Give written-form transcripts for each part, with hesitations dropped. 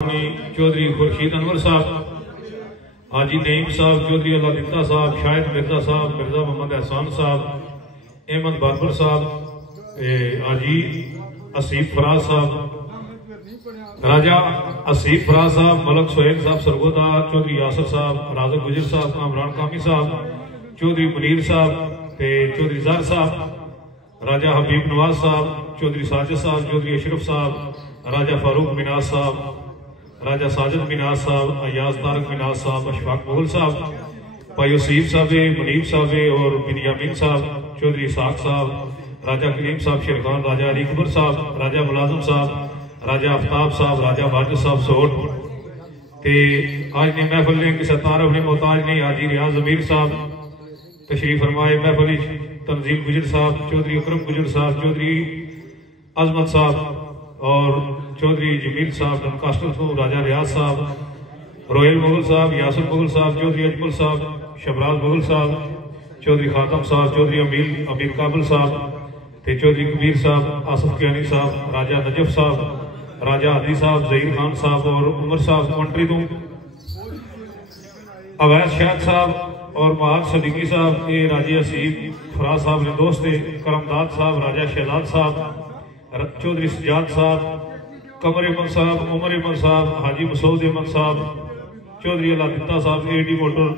चौधरी खुर्शीद अनवर साहब, हाजी नईम साहब, चौधरी अल्लाह दिता साहब, शाहिद मिर्जा साहब, मिर्जा मोहम्मद एहसान साहब, अहमद बाबर साहब, हाजी असीफ फराज साहब, राजा असीफ फराज साहब, मलक सोहेल साहब सरगोदा, चौधरी यासर साहब, राजा गुजर साहब, कामरान कामी साहब, चौधरी मुनीर साहब, चौधरी जार साहब, राजा हबीब नवाज साहब, चौधरी साजिद साहब, चौधरी अशरफ साहब, राजा फारूक मिनाज साहब, राजा साजिद मिनाज साहब, अयाज तारक मिनाज साहब, अशफाक मुगल साहब, भाई वसीफ साहब, मुनीब साहब और बिनियामीन साहब, चौधरी इसाक साहब, राजा करीम साहब, शेरखान, राजा अली अकबर साहब, राजा मुलाजम साहब, राजा आफ्ताब साहब, राजा वाजिद साहब सोट ते आज ने महफिल ने किसी तारफ ने मोहताज नहीं। हाजी रियाज जमीर साहब तशरीफ फरमाए। महफिल तंजीम गुजर साहब, चौधरी अकरम गुजर साहब, चौधरी अजमत साहब और चौधरी जमील साहब, डनकास्टर को राजा रियाज साहब, रोयल मुगल साहब, यासर मुगल साहब, चौधरी अजमल साहब, शबराज मुगल साहब, चौधरी खातम साहब, चौधरी अमीर काबल साहब, चौधरी कबीर साहब, आसफ कियानी साहब, राजा नजफ साहब, राजा आदि साहब, जहीर खान साहब और उमर साहब कौंट्री तो अवैध शाह साहब और महाज सदीकी साहब, ये राजी असीफ फराज साहब ने दोस्त करमदाद साहब, राजा शहजाद साहब, चौधरी सजाद साहब, कमर अहमद साहब, उमर अहमद साहब, हाजी मसूद अहमद साहब, चौधरी अल्लाह दिता साहब, एडी मोटर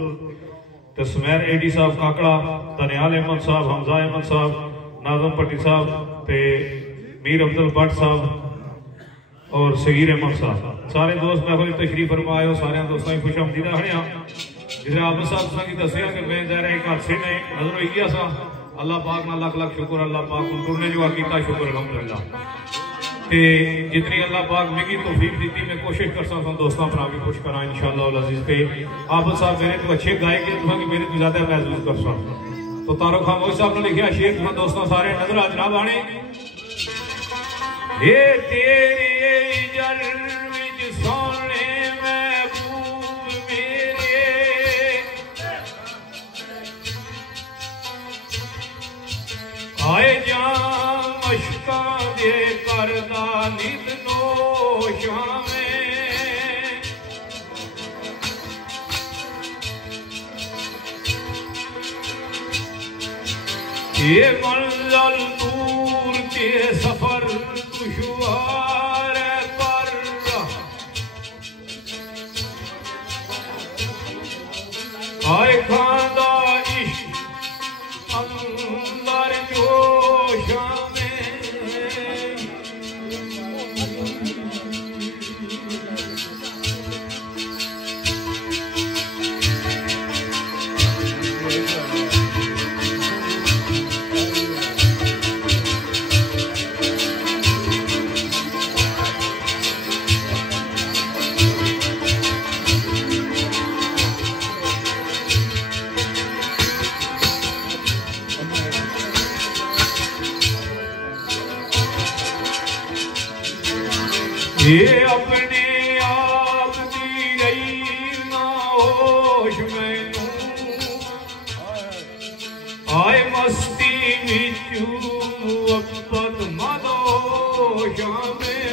तस्मैर एडी साहब काकड़ा, दनियाल अहमद साहब, हमजा अहमद साहब, नाजम पट्टी साहब, मीर अब्दुल भट्ट साहब और सगीर अहमद साहब, सारे दोस्त महफिल तशरीफ फरमाए हो। सारे दोस्तों की खुशामदीदा हड़िया जिसे आप साहब की दसिया कि मैं जरा एक हादसे ने नजर हो गया सा। अल्लाह पाक ना लख लख शुक्र, अल्लाह पाक टुरने जो किया शुक्र अलहमदुलिल्लाह। ते जितनी अल्लाह पाक मिगी तौफीक दी मैं कोशिश कर सकता दोस्तों भरा भी खुश करा इंशाअल्लाह अजीज। पे आप साहब मेरे तो अच्छे गायक कि मेरे तो ज्यादा महसूस कर सकता। तो तारुक खामोश साहब ने लिखा शेर तुम दोस्तों सारे नजर आ जनाब आने। ये तेरी जल विच सोने महबूब मेरे, आए जा मशका दे करदा नित नोशा में, ये मंज़िल दूर के सफर दुश्वार पर, आए खांदा इश्क अंदर जोशा में, ये अपने आप दी रही ना होश मैनू, आए मस्ती विचू वक्त मदोशा में,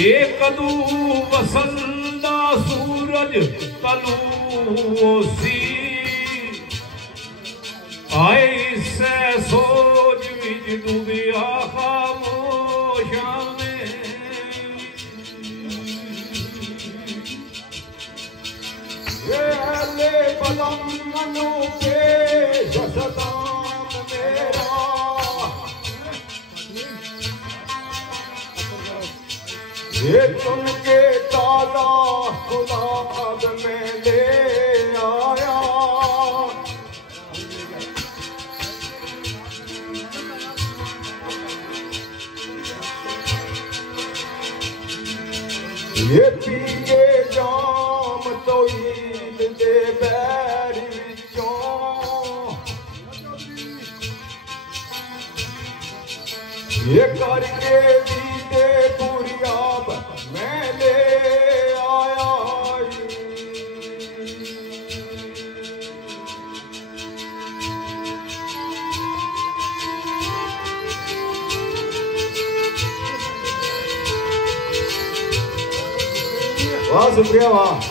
एक कदू वसंदा सूरज तलू सी, आए से सोच विच डूबिया खामोशा में, ये अहले बदम मनु के शतान मेरा, ये चुन के ताला खुदा अब में ले आया, ये पीके जाम तो ईद दे बैर विचों, ये करके दीते पूरी आप मैं ले आया। वाह शुक्रिया वाह।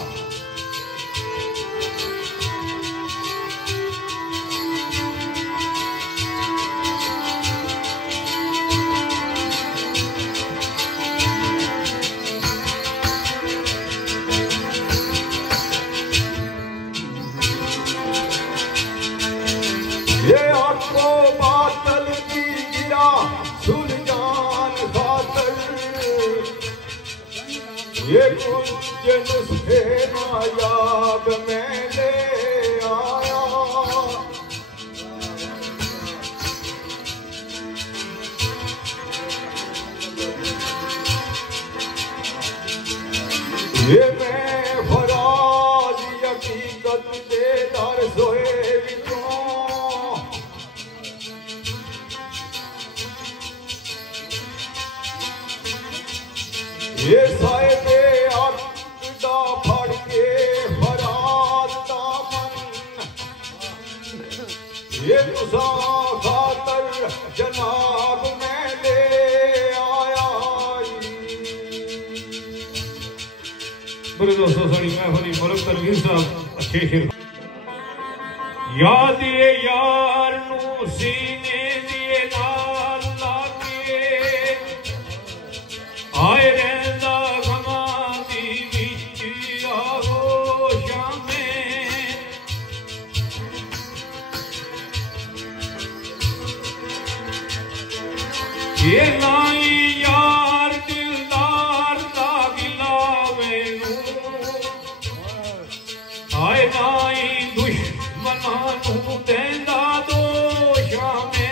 ये आपको बादल की गिरा सुलझान खातर, ये कुछ नुस्खे नायाब में ले आया। ये मैं फराज हकीकत दे दर सोए ये साहिबे अक़दा फड़ के फराज दामन, ये तुसा खातर जनाब में ले आया। मेरे दोस्तों साड़ी महफली मलक तनवीर साहब अच्छे शेर। याद ये यार नू सीने दिए नाल लागे आए रहंदा गमा दी विच आगोशां में। ये लाई यार दिलदार दा गिला मैनू आए नाई दुश्मनां नू देंदा दोशां में।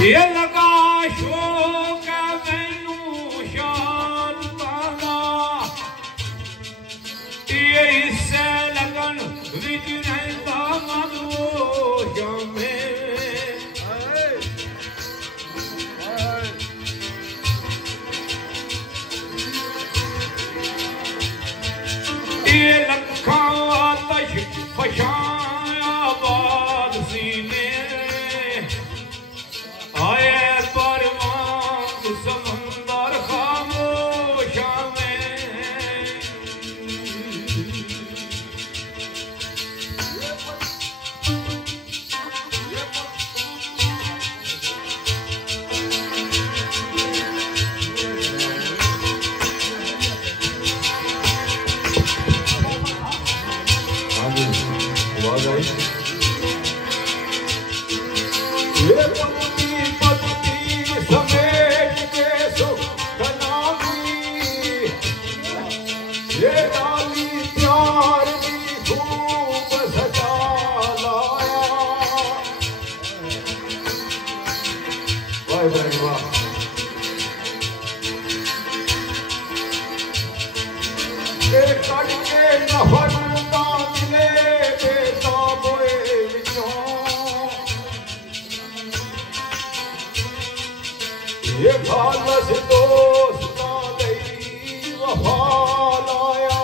ये लगा शौक मैनू शांता दा, ये हिस्से लगन विच रहिंदा मदहोशां में। ये लखां आतश फशां आबाद सीने आए परवान समंदर खामोशां में। हाँ जी आवाज आई। ये पत्ती पत्ती समेट के सुखनामी, ये डाली प्यार की खूब सजा लाया। वाह भाई वाह। ये कट के नफर का मिले बेताबोए विचों, ये खालस दोस्तां लई वफा लाया।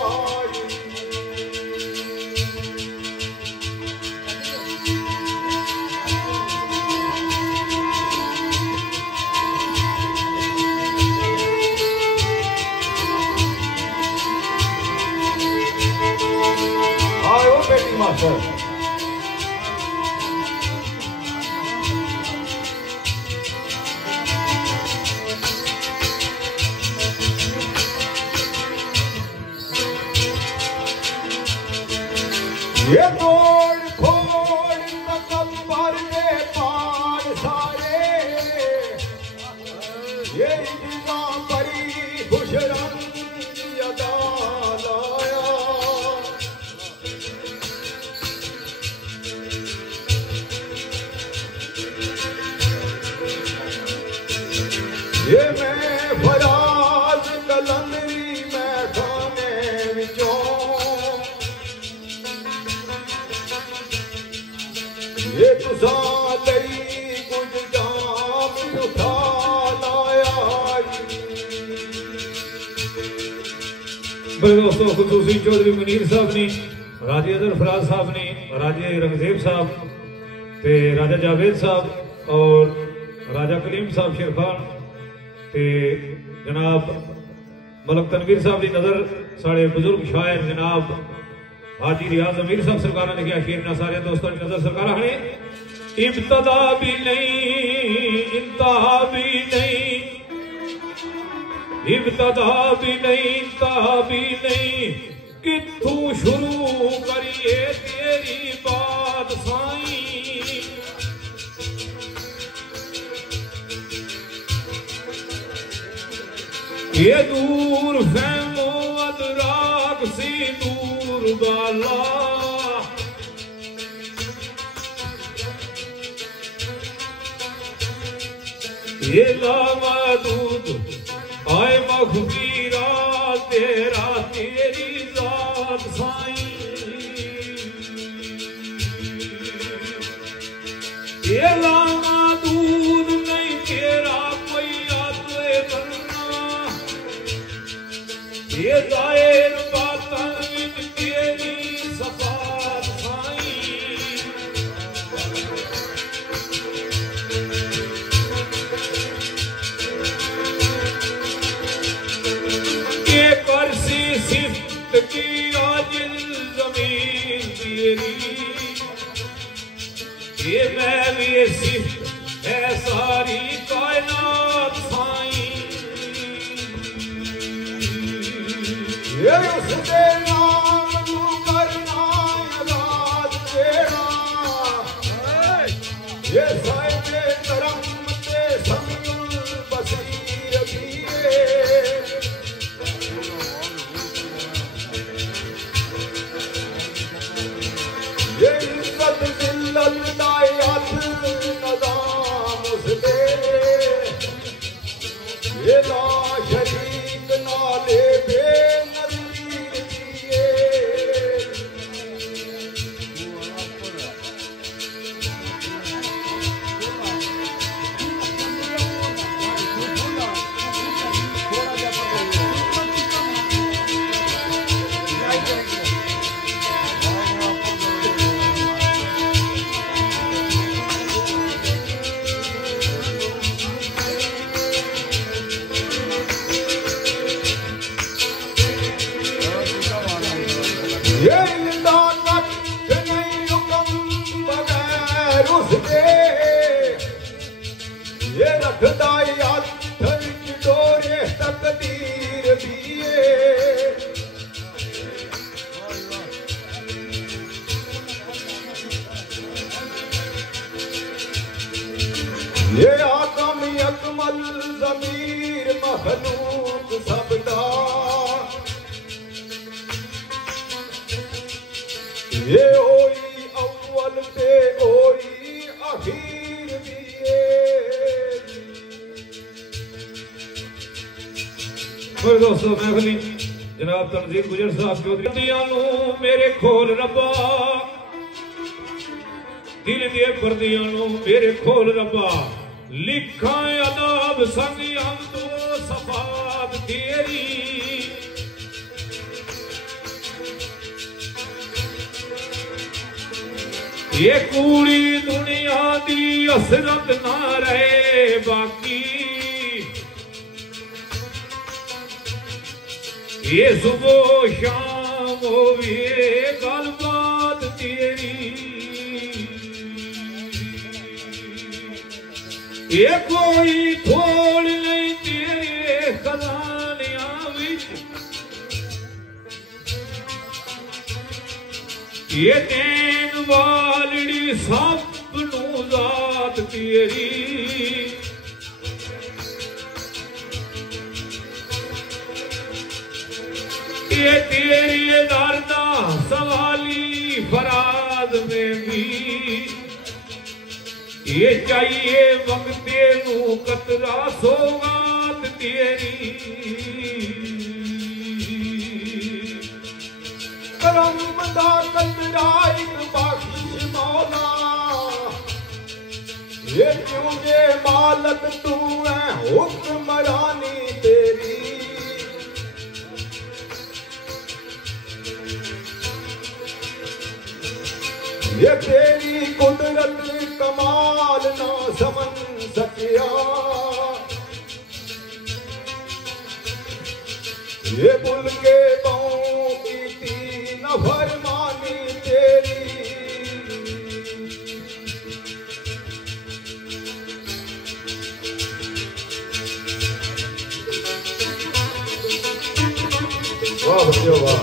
आयो बेटी मास्टर। ये तोड़ फोड़ तकब्बर के पार सारे, ये इतना बड़ी खुशरंग अदा लाया। ये मैं फरा ये तुसा लई कुछ जाम उठा लाया बड़े दोस्तों खुसूसी चौधरी मुनीर साहब ने, राजे अजहर फराज साहब ने, राजे रंगजेब साहब ते राजा जावेद साहब और राजा कलीम साहब शेरखान ते जनाब मलक तनवीर साहब की नजर साढ़े बुजुर्ग शायर जनाब हाजी रियाज अमीर साहब सरकार ने लिखा शेर ना सारे दोस्तों की नजर सरकार है इब्तदा भी नहीं इंतहा भी नहीं इब्तदा भी नहीं इंतहा भी नहीं कित्थू शुरू करिए तेरी बात साईं ये दूर फहमो अदराक सी दूर बाला ये लामदूद आए मखबीरा तेरा तेरी जात साईं ये लामदूद नहीं तेरा कोई आदे बनना ये जाहिर बातन विच तेरी सफात साईं के करसी सिफ्त की आजिल जमीन तेरी ये मैं भी सिफ्त है सारी कायनात साईं ये उसके नाम नू करना आजाद तेरा ये साहिब करम ते समीउल बसीर दिए ये इज्जत जिल्लत दायत नज़ाम उसके ये ला शरीक नाले बेनज़ीर दिए ये इंदानत नहीं हुक्म बगैर उसके ये रखदा याद विच डोरे तकदीर दिए ये आदम अकमल ज़मीर मखलूक सबदा ये ओई अव्वल पे ओई आखिर दिए बड़े दोस्तों महफिल जनाब तनजीर गुजर साहब चौधरी मेरे खोल रब्बा दिल दिए पर्दियां नू मेरे खोल रब्बा लिखा अदाब संग हम तो सफात तेरी ये कूड़ी दुनिया दी असरत ना रहे बाकी ये सुबह शाम होवे गलबात तेरी ये कोई थोड़ नहीं तेरे खजानियां विच ये देन वालड़ी सब नू जात तेरी ये तेरी दर्दा सवाली फराज में भी ये चाहिए वक्ते नू कतरा सौगात तेरी करम दा कतरा एक बख्श मौला ये क्यों ये मालक तू है हुक्मरानी तेरी, ये तेरी कुदरत कमाल ना समझ सकिया, ये बुल के पाँव की थी न फरमानी तेरी। वाह बच्चों वाह।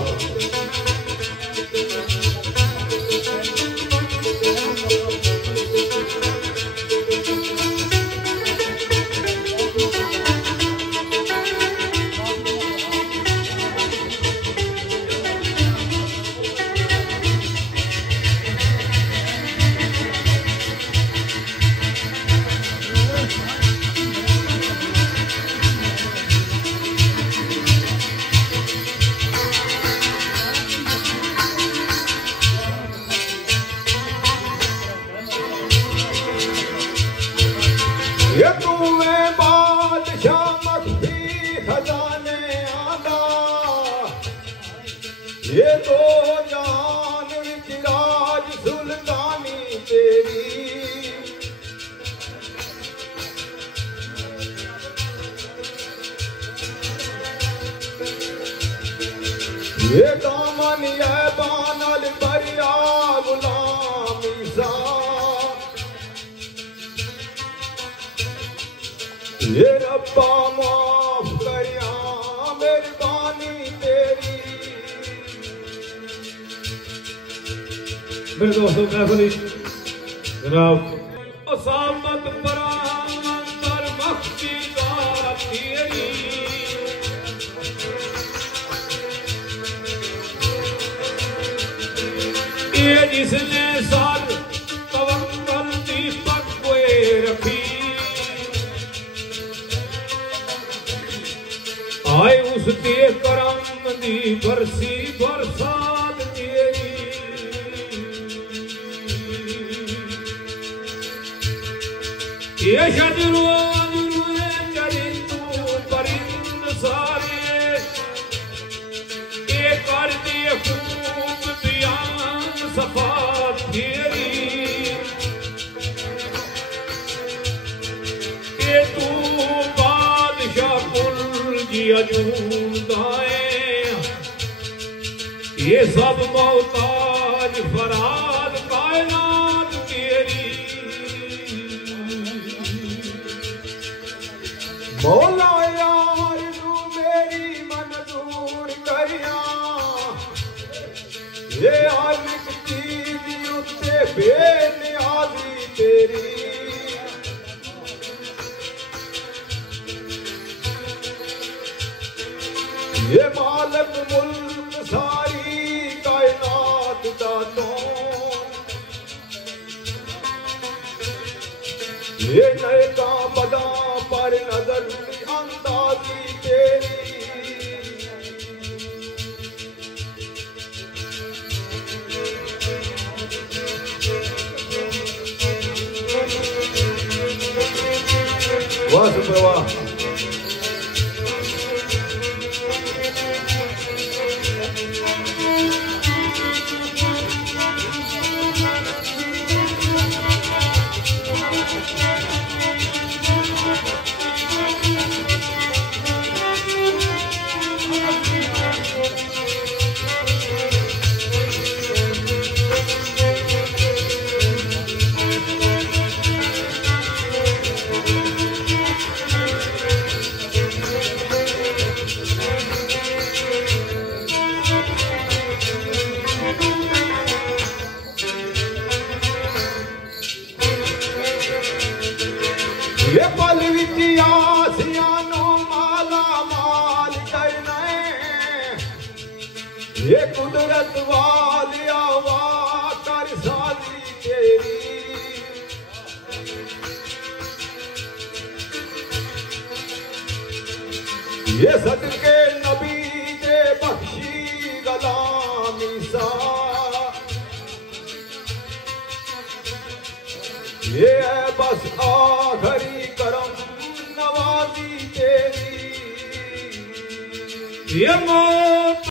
ये तुम्हें बादशाह मख्फी खजाने आदा, ये तो जान विच राज सुल्तानी तेरी, ये दामन ये बानल बरिया गुलामी सा, ये रब्बा माफ करिया मेहरबानी तेरी। मेरे दोस्तों महफिल जनाब असामत परांतर मख्ती का तेरी, ये जिसने सर तवक्कल दीपक को रखी, आए उसके करम दी बरसी बरसात तेरी, ये शजरो चरिंदू परिंद सारे, ये कर दे खूब बयान सफात तेरी, ये तू बादशाह कुल अजूदाए, ये सब मोहताज फराद कायनात तेरी, मौला यार तू मेरी मंजूर करिया, ये हर एक चीज उत्ते बेनियाजी तेरी, ये मालक मुल्क सारी कायनात दातों, ये नए का बदा पर नजर अंदाजी तेरी, वाह सुपर वाह। ये पल विच आसियानो माला माल करना है, ये कुदरत वाली आवा कर साली तेरी, ये सदके नबी दे बख्शी गलामी सा, ये है बस आखरी करम नवाजी तेरी ये